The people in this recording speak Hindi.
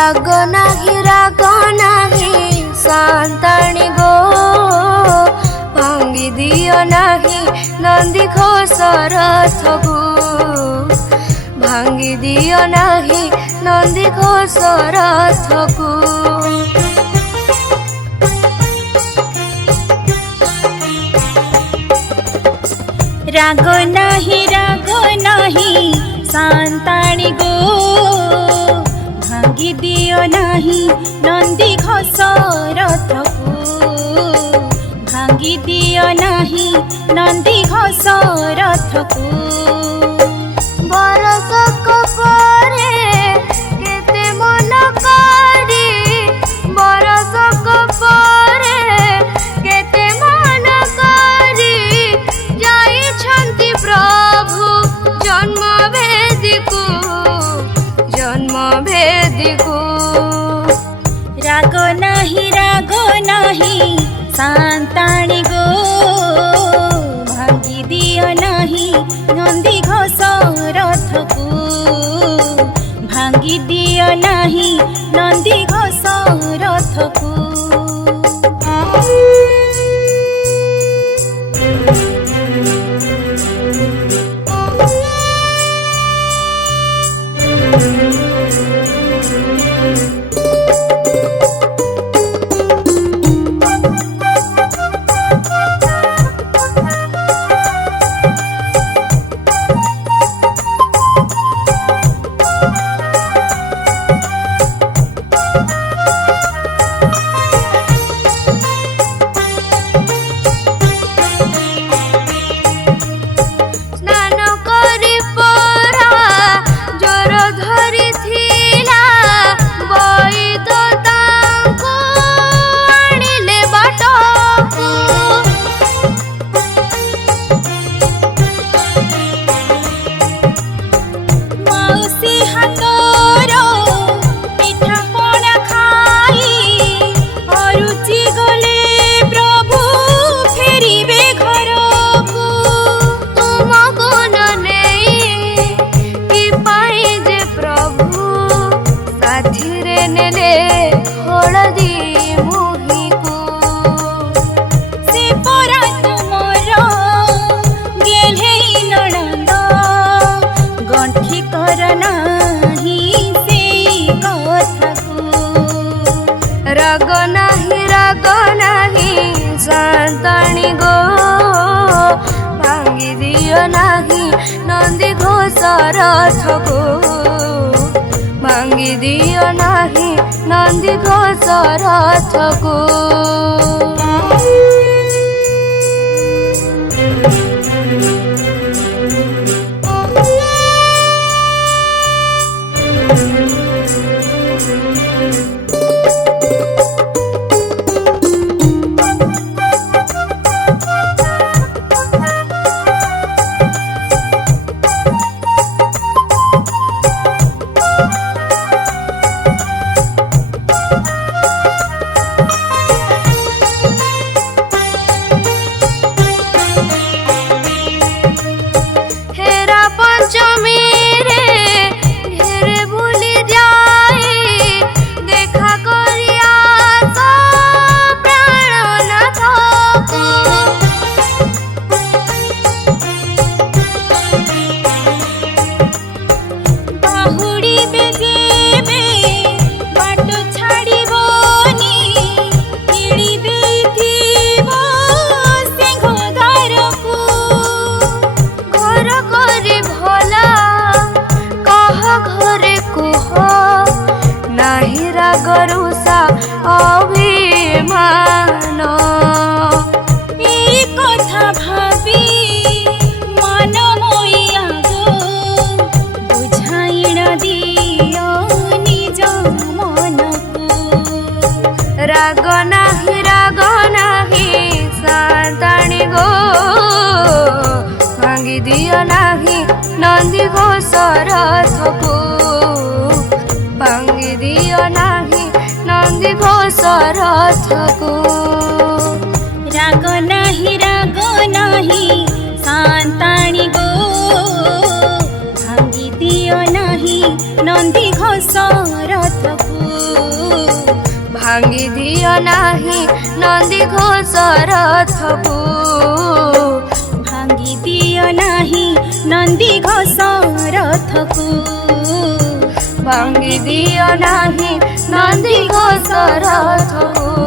राग नाही सांताणी गो भांगी दियो नाही नंदी घोष रथ को भांगी दियो नाही नंदी घोष रथ को राग नाही सांताणी गो भांगी दियो नाही नंदी घोष रथ को भांगी दियो नाही नंदी घोष रथ को बरसक परे केते मन करी बरसक परे केते मन करी जाइछन्ति प्रभु जन्म भेदी को राग नाही सांताणी गो भांगी दियो नाही नंदी घोष रथ को भांगी दियो नाही नंदी घोष रथ को राग नाही सांताणी गो भांगी दियो नाही नंदी घोष रथ को भांगी दियो नाही नंदी घोष रथ को गरुसा अभिमान कथा भावी मन मोइया गो बुझाइण दियो निज मन को राग नाही सांताणी गो भांगी दियो नाही नंदी घोष रथ को भांगी दियो नाही नंदी घोष रथ को राग नाही सांताणी गो भांगी दियो नाही नंदी घोष रथ को। भांगी दियो नाही नंदी घोष रथको भांगी दियो नाही नंदी घोष रथको भांगी दियो नाही नंदी घोष रथको।